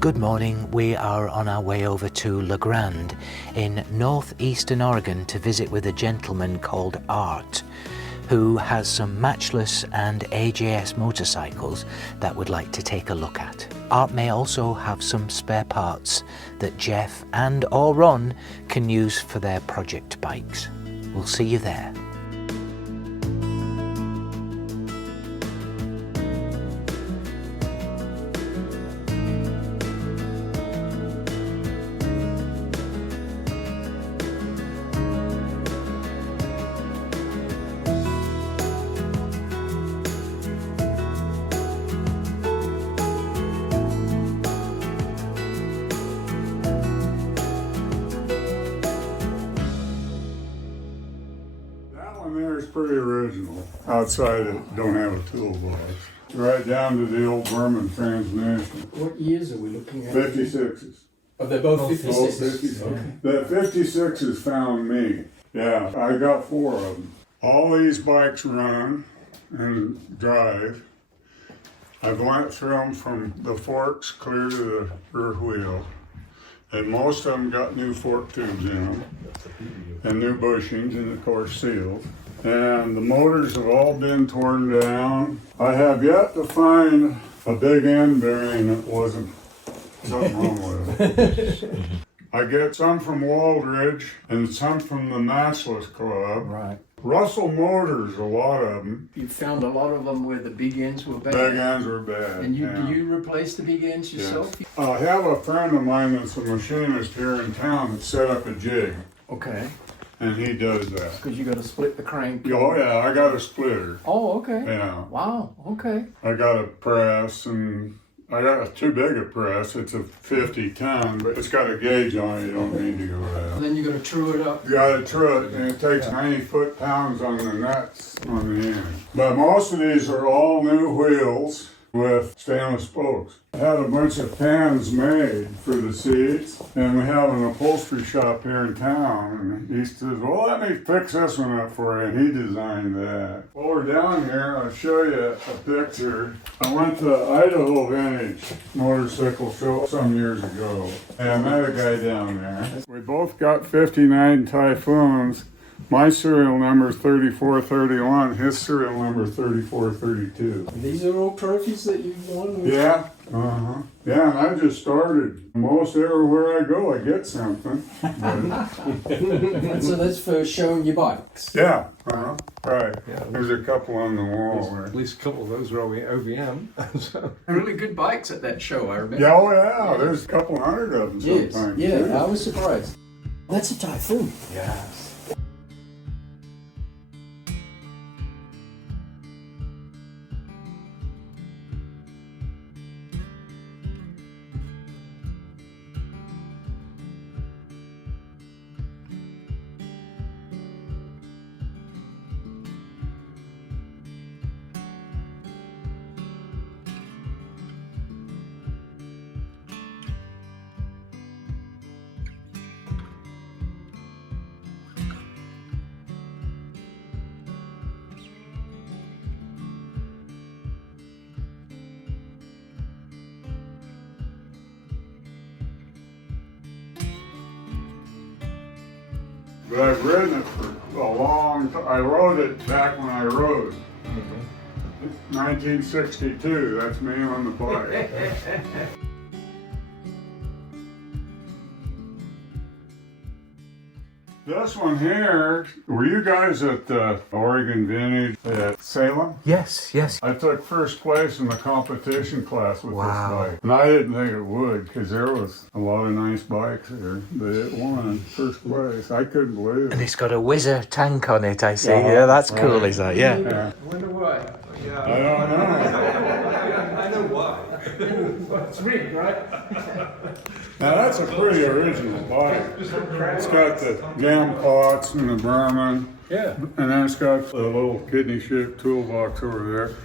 Good morning. We are on our way over to Grande in northeastern Oregon to visit with a gentleman called Art, who has some Matchless and AJS motorcycles that would like to take a look at. Art may also have some spare parts that Geoff and or Ron can use for their project bikes. We'll see you there. There's pretty original. Outside it don't have a toolbox. Right down to the old Berman transmission. What years are we looking at? 56s. Oh, they're both 56s. Both 56s. Okay. The 56s found me. Yeah, I got 4 of them. All these bikes run and drive. I've went through them from the forks clear to the rear wheel. And most of them got new fork tubes in them. And new bushings and of course sealed. And the motors have all been torn down. I have yet to find a big end bearing that wasn't something wrong with it. I get some from Waldridge and some from the Matchless Club. Right. Russell Motors, a lot of them. You found a lot of them where the big ends were bad. Big ends were bad. And yeah. do you replace the big ends yourself? Yes. I have a friend of mine that's a machinist here in town that set up a jig. Okay. And he does that. Because you got to split the crank. Oh yeah, I got a splitter. Oh, okay. Yeah. Wow, okay. I got a press and I got too big a press. It's a 50 ton, but it's got a gauge on it. You don't need to go And that. then you got to true it up. You got to true it, and it takes 90 foot-pounds on the nuts on the end. But most of these are all new wheels with stainless spokes. I had a bunch of pans made for the seats, and we have an upholstery shop here in town, and he says, well, let me fix this one up for you, and he designed that. While we're down here, I'll show you a picture. I went to Idaho Vintage Motorcycle Show some years ago, and I met a guy down there. We both got 59 Typhoons. My serial number is 3431, his serial number is 3432. These are all trophies that you've won? Yeah, yeah, and I just started. Most everywhere I go, I get something. And so that's for showing your bikes? Yeah, right. Yeah. There's a couple on the wall. At least a couple of those are OVM. So. Really good bikes at that show, I remember. Yeah, oh yeah, there's a couple hundred of them yes. sometimes. Yeah, too. I was surprised. That's a Typhoon. Yes. But I've ridden it for a long time. I rode it back when I rode. 1962, that's me on the bike. This one here, were you guys at the Oregon Vintage at Salem? Yes, yes. I took first place in the competition class with Wow. this bike. And I didn't think it would because there was a lot of nice bikes there. But it won first place. I couldn't believe And it. it's got a Whizzer tank on it, I see. Yeah, Yeah, that's right. cool, is that? Yeah. Yeah. I wonder why. I don't know. I know why. It's rigged, right? Now that's a pretty original bike. It's got the jam pots and the Brahman. Yeah. And then it's got a little kidney-shaped toolbox over there.